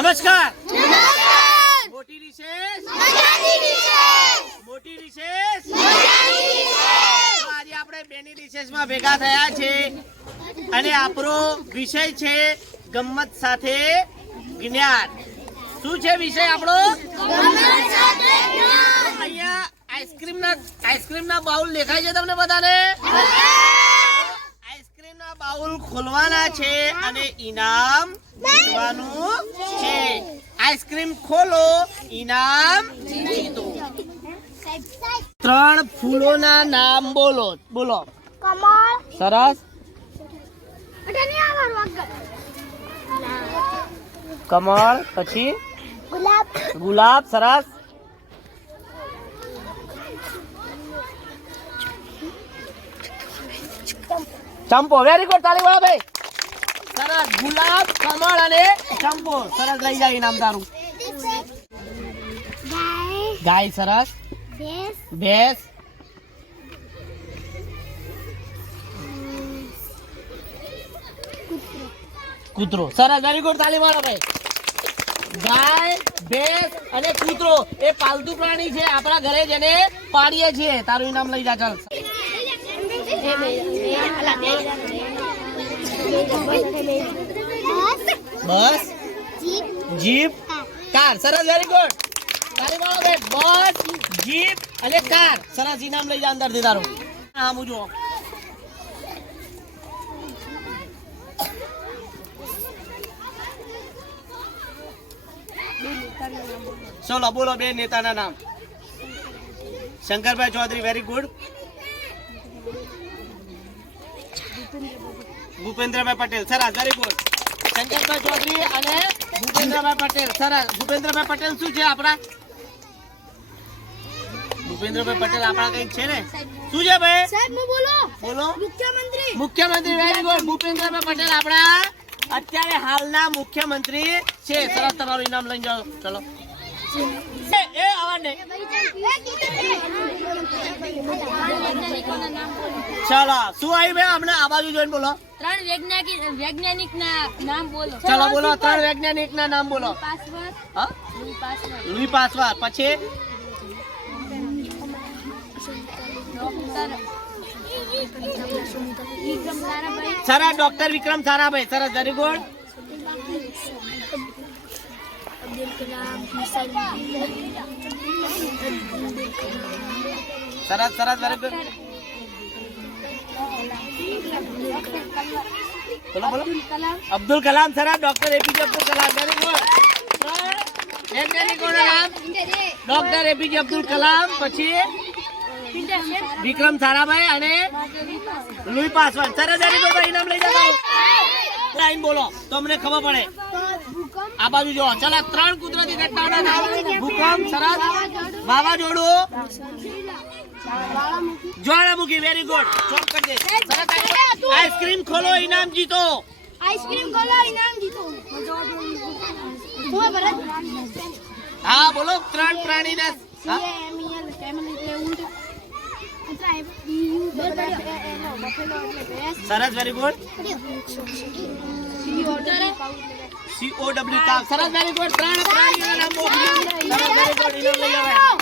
નમસ્કાર. નમસ્કાર. મોટી રિસેસ મજાની રિસેસ. મોટી રિસેસ મજાની રિસેસ. આજે આપણે બેની રિસેસમાં ભેગા થયા છે અને આપણો વિષય છે ગમ્મત સાથે જ્ઞાન. શું છે વિષય આપણો? ગમ્મત સાથે જ્ઞાન. અહીંયા આઈસ્ક્રીમના બાઉલ દેખાય છે તમને બધાને? આઈસ્ક્રીમના બાઉલ ખોલવાના છે અને ઇનામ જીતવાનું છે. આઈસ્ક્રીમ ખોલો, ઇનામ જીતો. 3 ફૂલોના નામ બોલો. કમળ. સરસ. કમળ, પછી ગુલાબ. ગુલાબ. સરસ. ચંપો. વેરી ગુડ, તાળી વાળો ભાઈ. સરસ. ગુલાબ, કમળ અને ચંપો. સરસ, લઈ જાય ઇનામ તારું. ગાય. સરસ. ભેંસ. કૂતરો. સરસ, વેરી ગુડ, તાળી મારો ભાઈ. ગાય, ભેંસ અને કૂતરો એ પાલતુ પ્રાણી છે આપણા ઘરે, જેને પાડીએ છીએ. તારું ઇનામ લઈ જા. ચાલ. બસ, જીપ, કાર. સરસ, વેરી ગુડ, તાળી મારો ભાઈ. બસ, જીપ અને કાર. સરસ, ઇનામ લઈ જા અંદરથી તારું. હા, મુજો. ચલો બોલો બે નેતાના નામ. શંકરભાઈ ચૌધરી. Very good. ભૂપેન્દ્રભાઈ પટેલ. સરસ, વેરી ગુડ. શંકરભાઈ ચૌધરી અને ભૂપેન્દ્રભાઈ પટેલ. સરસ. ભૂપેન્દ્રભાઈ પટેલ શું છે આપણા? ભૂપેન્દ્રભાઈ પટેલ આપણા કઈક છે ને? શું છે ભાઈ? બોલો. મુખ્યમંત્રી. Very good. ભૂપેન્દ્રભાઈ પટેલ આપણા અત્યારે હાલના મુખ્યમંત્રી છે. સરસ, તમારું ઇનામ લઈ જાઓ. ચલો. એ અવાજ નહીં. ચલો, શું આવ્યું ભાઈ? હમણાં આ બાજુ જોઈને બોલો. 3 વૈજ્ઞાનિક ના નામ બોલો. ચલો બોલો. 3 વૈજ્ઞાનિક ના નામ બોલો. હા? લુઈ પાસવાર. પછી સરસ. ડોક્ટર વિક્રમ સારાભાઈ. સરસ, વેરી ગુડ. સરસ, વેરી ગુડ. બોલો. અબ્દુલ કલામ. સરસ. Doctor APJ Abdul Kalam. Very good. વૈજ્ઞાનિકોના નામ ડોક્ટર એપીજે અબ્દુલ કલામ, પછી વિક્રમ સારાભાઈ અને લુઈ પાસવાન. સરસ, વેરી ગુડ. ઇનામ લઈ જાઓ. ટાઈમ બોલો તો અમને ખબર પડે. આ બાજુ જો. ચાલો, 3 કુદરતી ઘટનાઓના નામ. ભૂકંપ. સરસ. વાવાઝોડું, જ્વાળામુખી. Very good. ચોક કરી દે. સરસ. આઈસ્ક્રીમ ખોલો, ઇનામ જીતો. હા, બોલો. 3 પ્રાણીના. સરસ, વેરી ગુડ. COW. સરસ, વેરી ગુડ. 3 પ્રાણીના નામ બોલો. સરસ, વેરી ગુડ. ઇનામ લઈ જાઓ.